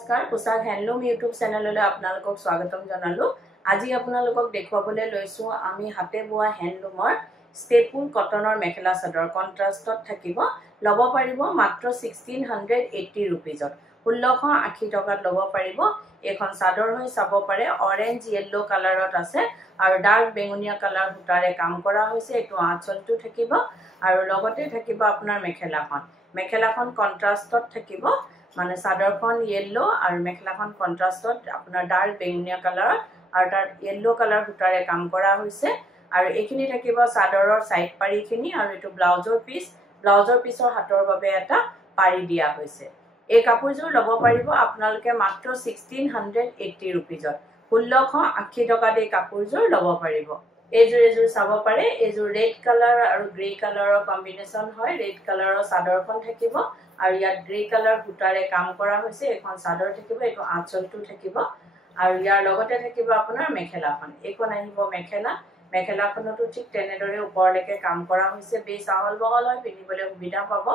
নমস্কাৰ পোছাক handloom YouTube চেনেললৈ আপোনালোকক স্বাগতম জনালো। আজি আপোনালোকক দেখুৱাবলৈ লৈছো আমি হাতে বোৱা হ্যান্ডলুমৰ ষ্টেপুল কটনৰ মেখেলা চাদৰ কন্ট্ৰাষ্টত থাকিব। লব পাৰিব মাত্ৰ 1680 रुपीजত 1680 টকাত লব পাৰিব। এখন চাদৰ হৈ চাব পাৰে অৰেঞ্জ ইয়েলো কালাৰত আছে আৰু ডাৰ্ক বেঙুনীয়া কালাৰ সূতাৰে কাম কৰা হৈছে। এটো আঁচলটো থাকিব আৰু লগতে থাকিব আপোনাৰ মেখেলাখন কন্ট্ৰাষ্টত থাকিব। মানে চাদৰখন ইয়েলো আৰু মেখেলাখন কন্ট্ৰাষ্টত আপোনাৰ ডাৰ্ক বেঙুনীয়া কালাৰ আৰু তাৰ ইয়েলো কালাৰ সূতাৰে কাম কৰা হৈছে। আৰু এইখিনি থাকিব চাদৰৰ সাইড পাৰিখিনি আৰু এটো ব্লাউজৰ পিছৰ হাতৰ বাবে এটা পাৰি দিয়া হৈছে। এই কাপোৰযোৰ লব পাৰিব আপোনালোকে মাত্ৰ 1680 रुपीजত 1680 টকাত এই কাপোৰযোৰ লব পাৰিব। এজোৰ চাব পাৰে এজোৰ ৰেড কালাৰ আৰু গ্ৰে কালাৰৰ কম্বিনেশন হয়। ৰেড কালাৰৰ চাদৰখন থাকিব আৰু ইয়াত গ্ৰে কালাৰ সূতাৰে কাম কৰা হৈছে। এখন চাদৰ থাকিব এটো আঁচলটো থাকিব আৰু ইয়াৰ লগতে থাকিব আপোনাৰ মেখেলাখন। এইখন আহিব মেখেলাখনতো ঠিক তেনেদৰে ওপৰলৈকে কাম কৰা হৈছে। বেছ আহল বহল হয়, পিন্ধিবলৈ সুবিধা পাব।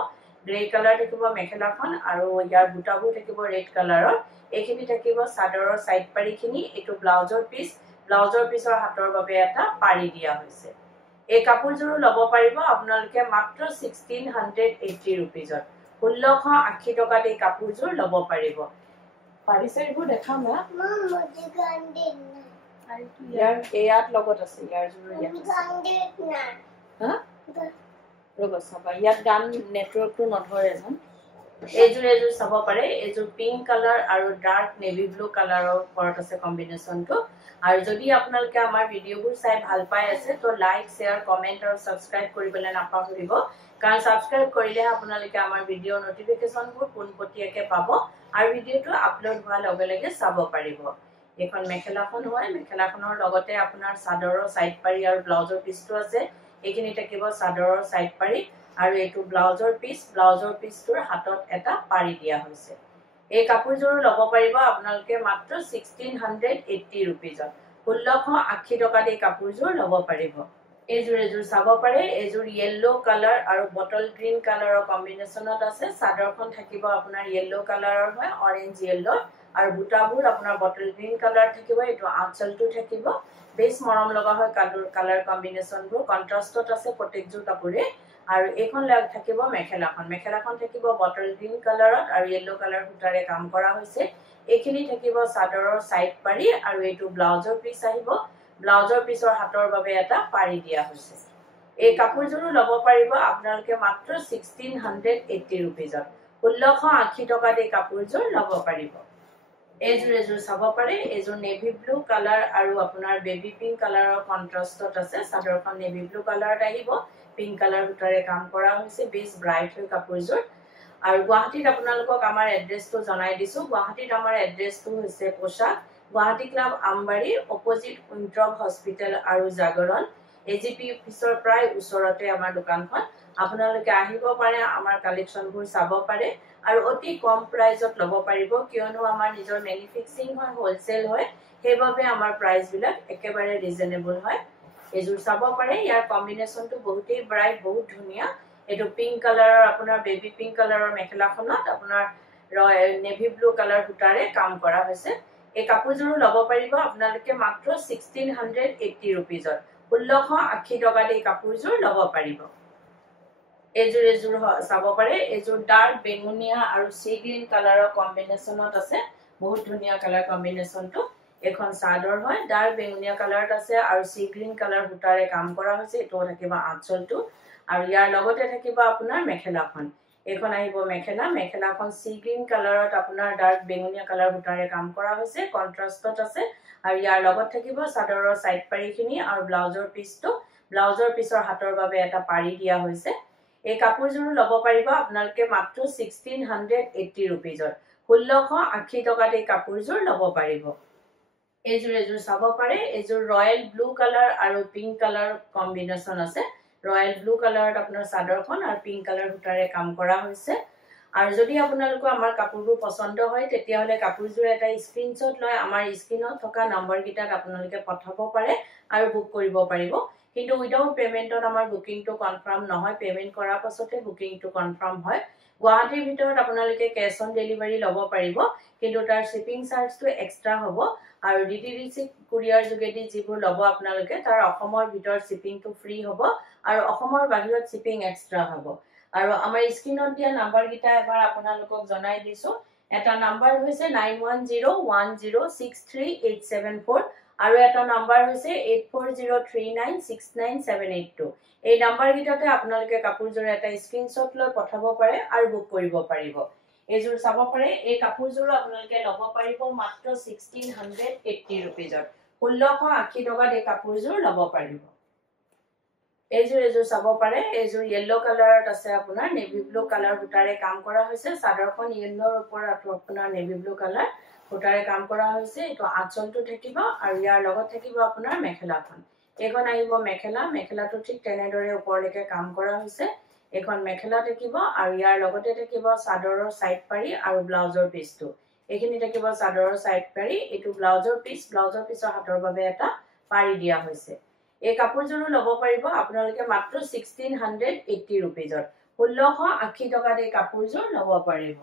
গ্ৰে কালাৰ থাকিব মেখেলাখন আৰু ইয়াৰ বুটাবোৰ থাকিব ৰেড কালাৰৰ। এইখিনি থাকিব চাদৰৰ সাইড পাৰিখিনি। এটো ব্লাউজৰ পিছৰ হাতৰ বাবে এটা পাৰি দিয়া হৈছে। এই কাপোৰযোৰ লব পাৰিব আপোনালোকে মাত্ৰ 1680 रुपीजত 1680 টকাত এই কাপোৰযোৰ লব পাৰিব। পাৰিছে এইবোৰ দেখাম না ইয়াত লগত আছে ইয়াৰ জোৰ ৰব চাবা ইয়াত গান নেটৱৰ্কটো নধৰে যেন। এজোৰ চাব পাৰে এজোৰ পিংক কালাৰ আৰু ডাৰ্ক নেভি ব্লু কালাৰৰ ওপৰত আছে কম্বিনেশনটো। আৰু যদি আপোনালোকে আমাৰ ভিডিঅ'বোৰ চাই ভাল পাই আছে তো লাইক শেয়াৰ কমেন্ট আৰু সাবস্ক্ৰাইব কৰিবলৈ নাপাহৰিব। কাৰণ সাবস্ক্ৰাইব কৰিলে আপোনালোকে আমাৰ ভিডিঅ' নটিফিকেশনবোৰ পোনপটীয়াকৈ পাব আৰু ভিডিঅ'টো আপলোড হোৱাৰ লগে লগে চাব পাৰিব। এখন মেখেলাখন হয়, মেখেলাখনৰ লগতে আপোনাৰ চাদৰৰ সাইড পাৰি আৰু ব্লাউজৰ পিছটো আছে। এইখিনি থাকিব চাদৰৰ সাইড পাৰি আৰু এটো ব্লাউজৰ পিছটোৰ হাতত এটা পাৰি দিয়া হৈছে। এই কাপোৰযোৰ লব পাৰিব আপোনালোকে মাত্ৰ 1680 रुपीजত 1680 টকাত এই কাপোৰযোৰ লব পাৰিব। এজোৰ চাব পাৰে এজোৰ ইয়েলো কালাৰ আৰু বটল গ্ৰীণ কালাৰৰ কম্বিনেশনত আছে। চাদৰখন থাকিব আপোনাৰ ইয়েলো কালাৰৰ হয়, অৰেঞ্জ ইয়েলো আৰু বুটাবোৰ আপোনাৰ বটল গ্ৰীণ কালাৰ থাকিব। এটো আঁচলটো থাকিব। বেছ মৰম লগা হয় কালাৰ কম্বিনেশনবোৰ কন্ট্ৰাষ্টত আছে প্ৰত্যেকযোৰ কাপোৰে। আৰু এইখন থাকিব মেখেলাখন থাকিব বটল গ্ৰীণ কালাৰত আৰু ইয়েলো কালাৰ সূতাৰে কাম কৰা হৈছে। এইখিনি থাকিব চাদৰৰ সাইড পাৰি আৰু এটো ব্লাউজৰ পিছ আহিব। ব্লাউজৰ পিছৰ হাতৰ বাবে এটা পাৰি দিয়া হৈছে। এই কাপোৰযোৰ লব পাৰিব আপোনালোকে মাত্ৰ 1680 रुपीजত 1680 টকাত এই কাপোৰযোৰ লব পাৰিব। এজোৰ চাব পাৰে এজোৰ নেভি ব্লু কালাৰ আৰু আপোনাৰ বেবি পিংক কালাৰৰ কন্ট্ৰাষ্টত আছে। চাদৰখন নেভি ব্লু কালাৰত আহিব। পিংক কালাৰ সূতাৰে কাম কৰা হৈছে। বেছ ব্ৰাইট হয় কাপোৰযোৰ। আৰু গুৱাহাটীত আপোনালোকক আমাৰ এড্ৰেছটো জনাই দিছো। গুৱাহাটীত আমাৰ এড্ৰেছটো হৈছে পোছাক গুৱাহাটী ক্লাব আমবাৰী অপজিট উইন্ট্ৰপ হস্পিটেল আৰু জাগৰণ এজিপি অফিচৰ প্ৰায় ওচৰতে আমাৰ দোকানখন। আপোনালোকে আহিব পাৰে, আমাৰ কালেকচনবোৰ চাব পাৰে আৰু অতি কম প্ৰাইজত লব পাৰিব। কিয়নো আমাৰ নিজৰ ম্যানুফেকচাৰিং হয়, হোলসেল হয়, সেইবাবে আমাৰ প্ৰাইস বিলাক একেবাৰে ৰিজনেবল হয়। এজোৰ চাব পাৰে ইয়াৰ কম্বিনেশনটো বহুতেই ব্ৰাইট, বহুত ধুনীয়া। এটো পিংক কালাৰৰ আপোনাৰ বেবি পিংক কালাৰৰ মেখেলাখনত আপোনাৰ নেভি ব্লু কালাৰ সূতাৰে কাম কৰা হৈছে। এই কাপোৰযোৰ লব পাৰিব আপোনালোকে মাত্ৰ 1680 रुपीजত 1680 টকাত এই কাপোৰযোৰ লব পাৰিব। এজোৰ চাব পাৰে এজোৰ ডাৰ্ক বেঙুনীয়া আৰু সি গ্ৰীণ কালাৰৰ কম্বিনেশনত আছে। বহুত ধুনীয়া কালাৰ কম্বিনেশনটো। এখন চাদৰ হয়, ডাৰ্ক বেঙুনীয়া কালাৰত আছে আৰু সি গ্ৰীণ কালাৰ সূতাৰে কাম কৰা হৈছে। এটো থাকিব আঁচলটো আৰু ইয়াৰ লগতে থাকিব আপোনাৰ মেখেলাখন। এখন আহিব মেখেলাখন সি গ্ৰীণ কালাৰত আপোনাৰ ডাৰ্ক বেঙুনীয়া কালাৰ সূতাৰে কাম কৰা হৈছে, কন্ট্ৰাষ্টত আছে। আৰু ইয়াৰ লগত থাকিব চাদৰৰ সাইড পাৰিখিনি আৰু ব্লাউজৰ পিছৰ হাতৰ বাবে এটা পাৰি দিয়া হৈছে। এই কাপোৰযোৰ লব পাৰিব আপোনালোকে মাত্ৰ 1680 रुपीजত 1680 টকাত এই কাপোৰযোৰ লব পাৰিব। এজোৰ চাব পাৰে এজোৰ ৰয়েল ব্লু কালাৰ আৰু পিংক কালাৰ কম্বিনেশন আছে। ৰয়েল ব্লু কালাৰত আপোনাৰ চাদৰখন আৰু পিংক কালাৰ সূতাৰে কাম কৰা হৈছে। আৰু যদি আপোনালোকৰ আমাৰ কাপোৰবোৰ পছন্দ হয় তেতিয়াহলে কাপোৰযোৰ এটা স্ক্ৰিনশ্বট লৈ আমাৰ স্ক্ৰিনত থকা নম্বৰ কিটাত আপোনালোকে পঠাব পাৰে আৰু বুক কৰিব পাৰিব। কিন্তু উইদাউট পেমেন্টত আমাৰ বুকিংটো কনফাৰ্ম নহয়। পেমেন্ট কৰাৰ পাছতে বুকিংটো কনফাৰ্ম হয়। গুৱাহাটীৰ ভিতৰত আপোনালোকে কেশ অন ডেলিভাৰী ল'ব পাৰিব কিন্তু তাৰ শিপিং চাৰ্জটো এক্সট্ৰা হ'ব আৰু ডিটিডিসি কুৰিয়াৰ যোগেদি যিবোৰ ল'ব আপোনালোকে তাৰ অসমৰ ভিতৰত শিপিংটো ফ্ৰী হ'ব আৰু অসমৰ বাহিৰত শিপিং এক্সট্ৰা হ'ব আৰু আমাৰ স্ক্ৰিনত দিয়া নাম্বাৰ গিটা এবাৰ আপোনালোকক জনাই দিছো এটা নাম্বাৰ হৈছে 9101063874 আৰু এটা নাম্বাৰ হৈছে 8403969782 এই নাম্বাৰ গিটাতে আপোনালোকে কাপোৰযোৰ এটা স্ক্ৰিনশ্বট লৈ পঠাব পাৰে আৰু বুক কৰিব পাৰিব এযোৰ চাব পাৰে এই কাপোৰযোৰ আপোনালোকে ল'ব পাৰিব মাত্ৰ 1680 रुपीजত 1680 টকাত এই কাপোৰযোৰ ল'ব পাৰিব এযোৰ চাব পাৰে এযোৰ ইয়েলো কালাৰত আছে আপোনাৰ নেভি ব্লু কালাৰ বুটাৰে কাম কৰা হৈছে সাদৰখন ইয়েলোৰ ওপৰত আপোনাৰ নেভি ব্লু কালাৰ বুটাৰে কাম কৰা হৈছে এটো আঁচলটো থাকিব আৰু ইয়াৰ লগত থাকিব আপোনাৰ মেখেলাখন এখন আহিব মেখেলাটো ঠিক তেনেদৰে ওপৰলৈকে কাম কৰা হৈছে এখন মেখেলা থাকিব আৰু ইয়াৰ লগতে থাকিব সাদৰৰ সাইড পাৰি আৰু ব্লাউজৰ পিছটো এখিনি থাকিব সাদৰৰ সাইড পাৰি এটো ব্লাউজৰ পিছৰ হাতৰ বাবে এটা পাৰি দিয়া হৈছে এই কাপোৰযোৰো ল'ব পাৰিব আপোনালোকে মাত্ৰ 1680 रुपीजত 1680 টকাত এই কাপোৰযোৰ ল'ব পাৰিব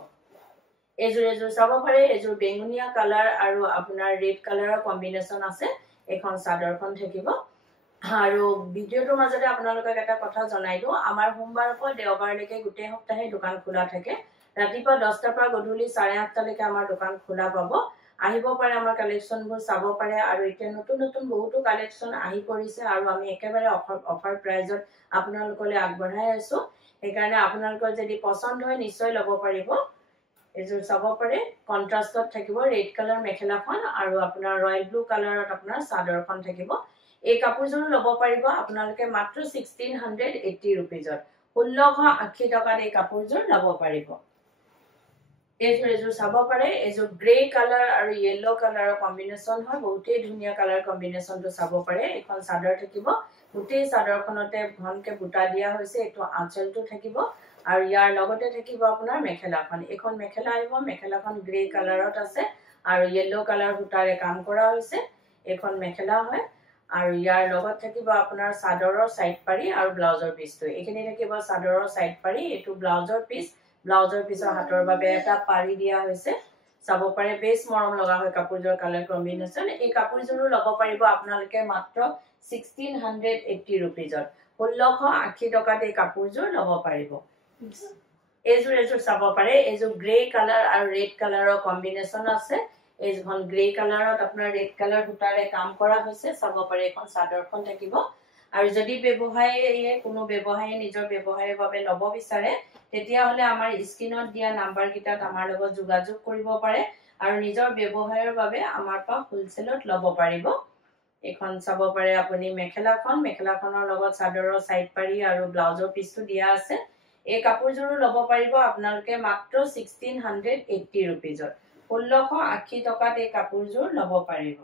এযোৰ চাব পাৰে এযোৰ বেঙুনিয়া কালাৰ আৰু আপোনাৰ ৰেড কালাৰৰ কম্বিনেশন আছে এখন সাদৰখন থাকিব আৰু ভিডিওটোৰ মাজতে আপোনালোকক এটা কথা জনাইলো আমাৰ সোমবাৰৰ পৰা দেওবাৰলৈকে গোটেই সপ্তাহে দোকান খোলা থাকে ৰাতিপুৱা 10টা পৰা গধূলি 8:30 লৈকে আমাৰ দোকান খোলা পাব আহিব পাৰে আমাৰ কালেকশনবোৰ চাব পাৰে আৰু এতিয়া নতুন বহুতো কালেকশন আহি পৰিছে আৰু আমি একেবাৰে অফাৰ প্ৰাইজত আপোনালোকলৈ আগবঢ়াই আছো সেইকাৰণে আপোনালোকৰ যদি পছন্দ হয় নিশ্চয় ল'ব পাৰিব এযোৰ চাব পাৰে কন্ট্ৰাষ্টত থাকিব ৰেড কালাৰ মেখেলাখন আৰু আপোনাৰ ৰয়েল ব্লু কালাৰত আপোনাৰ সাদৰখন থাকিব এই কাপোৰযোৰ ল'ব পাৰিব আপোনালোকে মাত্ৰ 1680 रुपीजত 1680 টকাত এই কাপোৰযোৰ ল'ব পাৰিব এযোৰ চাব পাৰে এযোৰ গ্ৰে কালাৰ আৰু ইয়েলো কালাৰৰ কম্বিনেশন হয় বহুতেই ধুনীয়া কালাৰ কম্বিনেশনটো চাব পাৰে এখন সাদৰ থাকিব গোটেই সাদৰখনতে ঘনকে বুটা দিয়া হৈছে এটো আঁচলটো থাকিব আৰু ইয়াৰ লগতে থাকিব আপোনাৰ মেখেলাখন এখন মেখেলা আহিব মেখেলাখন গ্ৰে কালাৰত আছে আৰু ইয়েলো কালাৰ বুটাৰে কাম কৰা হৈছে এখন মেখেলা হয় আৰু ইয়াৰ লগত থাকিব আপোনাৰ সাদৰৰ সাইড পাৰি আৰু ব্লাউজৰ পিছটো এখিনি থাকিব সাদৰৰ সাইড পাৰি এটো ব্লাউজৰ পিছৰ হাতৰ বাবে এটা পাৰি দিয়া হৈছে চাব পাৰে বেছ মৰম লগা হয় কাপোৰযোৰ কালাৰ কম্বিনেশন এই কাপোৰযোৰো ল'ব পাৰিব আপোনালোকে মাত্ৰ 1680 रुपीजত 1680 টকাত এই কাপোৰযোৰ ল'ব পাৰিব এযোৰ চাব পাৰে এযোৰ গ্ৰে কালাৰ আৰু ৰেড কালাৰৰ কম্বিনেশন আছে এইখন গ্ৰে কালাৰত আপোনাৰ ৰেড কালাৰ বুটাৰে কাম কৰা হৈছে চাব পাৰে এখন সাদৰখন থাকিব আৰু যদি কোনো ব্যৱসায়ী নিজৰ ব্যৱসায়ৰ বাবে ল'ব বিচাৰে তেতিয়া হলে আমাৰ স্ক্ৰিনত দিয়া নাম্বাৰ গিটাত আমাৰ লগত যোগাযোগ কৰিব পাৰে আৰু নিজৰ ব্যৱসায়ৰ বাবে আমাৰ পৰা হোলসেলত ল'ব পাৰিব এখন চাব পাৰে আপুনি মেখেলাখনৰ লগত সাদৰৰ সাইড পাৰি আৰু ব্লাউজৰ পিছটো দিয়া আছে এই কাপোৰযোৰো ল'ব পাৰিব আপোনালোকে মাত্ৰ 1680 रुपीजত 1680 টকাত এই কাপোৰযোৰ ল'ব পাৰিব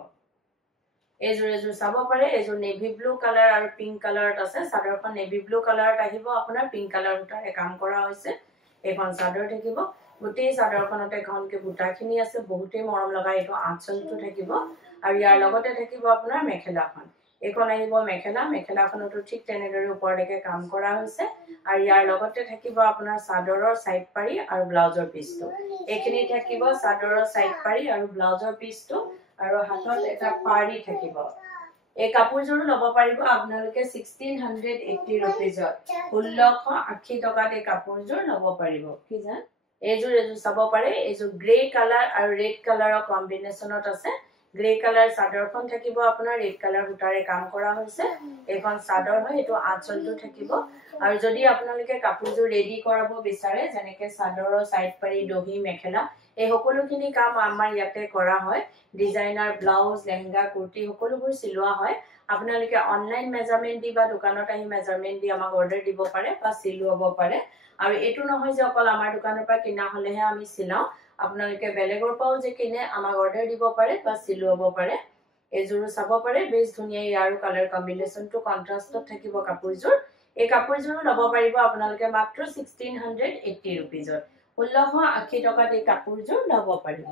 এযোৰ চাব পাৰে এযোৰ নেভি ব্লু কালাৰ আৰু পিংক কালাৰত আছে সাদৰখন নেভি ব্লু কালাৰত আহিব আপোনাৰ পিংক কালাৰ বুটাৰে কাম কৰা হৈছে এখন সাদৰ থাকিব গোটেই সাদৰখনতে ঘনকে বুটাখিনি আছে বহুতেই মৰম লগা এটো আঁচলটো থাকিব আৰু ইয়াৰ লগতে থাকিব আপোনাৰ মেখেলাখন এখন আহিব মেখেলাখনটো ঠিক তেনেদৰে ওপৰলৈকে কাম কৰা হৈছে আৰু ইয়াৰ লগতে থাকিব আপোনাৰ সাদৰৰ সাইড পাৰি আৰু ব্লাউজৰ পিছটো এখিনি থাকিব সাদৰৰ সাইড পাৰি আৰু ব্লাউজৰ পিছটো আৰু হাতত এটা পাৰি থাকিব এই কাপোৰযোৰ ল'ব পাৰিব আপোনালোকে 1680 रुपीजত 1680 টকাত এই কাপোৰযোৰ ল'ব পাৰিব কি জান এযোৰ চাব পাৰে এযোৰ গ্ৰে কালাৰ আৰু ৰেড কালাৰৰ কম্বিনেশনত আছে গ্ৰে কালাৰ সাদৰখন থাকিব আপোনাৰ ৰেড কালাৰ বুটাৰে কাম কৰা হৈছে এখন সাদৰ হয় এটো আঁচলটো থাকিব আৰু যদি আপোনালোকে কাপোৰযোৰ ৰেডি কৰাব বিচাৰে যেনেকে সাদৰৰ সাইড পাৰি দহি মেখেলা এই সকলোখিনি কাম আমাৰ ইয়াতে কৰা হয় ডিজাইনাৰ ব্লাউজ লেহেঙ্গা কুৰ্তি সকলোবোৰ সিলোৱা হয় আপোনালোকে অনলাইন মেজাৰমেন্ট দি বা দোকানত আহি মেজাৰমেন্ট দি আমাক অৰ্ডাৰ দিব পাৰে বা সিলোৱাব পাৰে আৰু এটো নহয় যে অকল আমাৰ দোকানৰ পৰা কিনা হলেহে আমি সিলাও আপোনালোকে বেলেগৰ পাও যে কিনে আমাক অৰ্ডাৰ দিব পাৰে বা সিলোৱাব পাৰে এযোৰ চাব পাৰে বেছ ধুনীয়া ইয়াৰ কালাৰ কম্বিনেশনটো কন্ট্ৰাষ্টত থাকিব কাপোৰযোৰ এই কাপোৰযোৰ ল'ব পাৰিব আপোনালোকে মাত্ৰ 1680 रुपीजত 1680 টকাত এই কাপোৰযোৰ ল'ব পাৰিব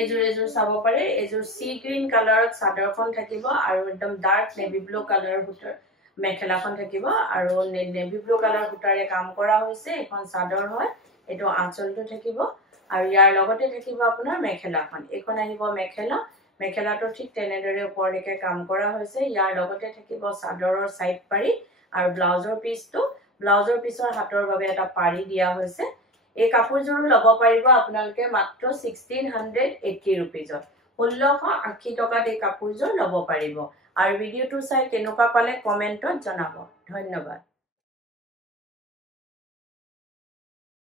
এযোৰ চাব পাৰে এযোৰ সি গ্ৰীন কালাৰত সাদৰখন থাকিব আৰু একদম ডাৰ্ক নেভি ব্লু কালাৰ মেখেলাখন থাকিব আৰু নেভি ব্লু কালাৰ সূতাৰে কাম কৰা হৈছে এখন চাদৰ হয় এটো আঁচলটো থাকিব আৰু ইয়াৰ লগতে থাকিব আপোনাৰ মেখেলাখন এখন আহিব মেখেলাটো ঠিক তেনেদৰে ওপৰলৈকে কাম কৰা হৈছে ইয়াৰ লগতে থাকিব চাদৰৰ সাইড পাৰি আৰু ব্লাউজৰ পিছৰ হাতৰ বাবে এটা পাৰি দিয়া হৈছে এই কাপোৰযোৰ ল'ব পাৰিব আপোনালোকে মাত্ৰ 1680 रुपीजত 1680 টকাত এই কাপোৰযোৰ ল'ব পাৰিব আৰু ভিডিওটো চাই কেনেকুৱা পালে কমেন্টত জনাব ধন্যবাদ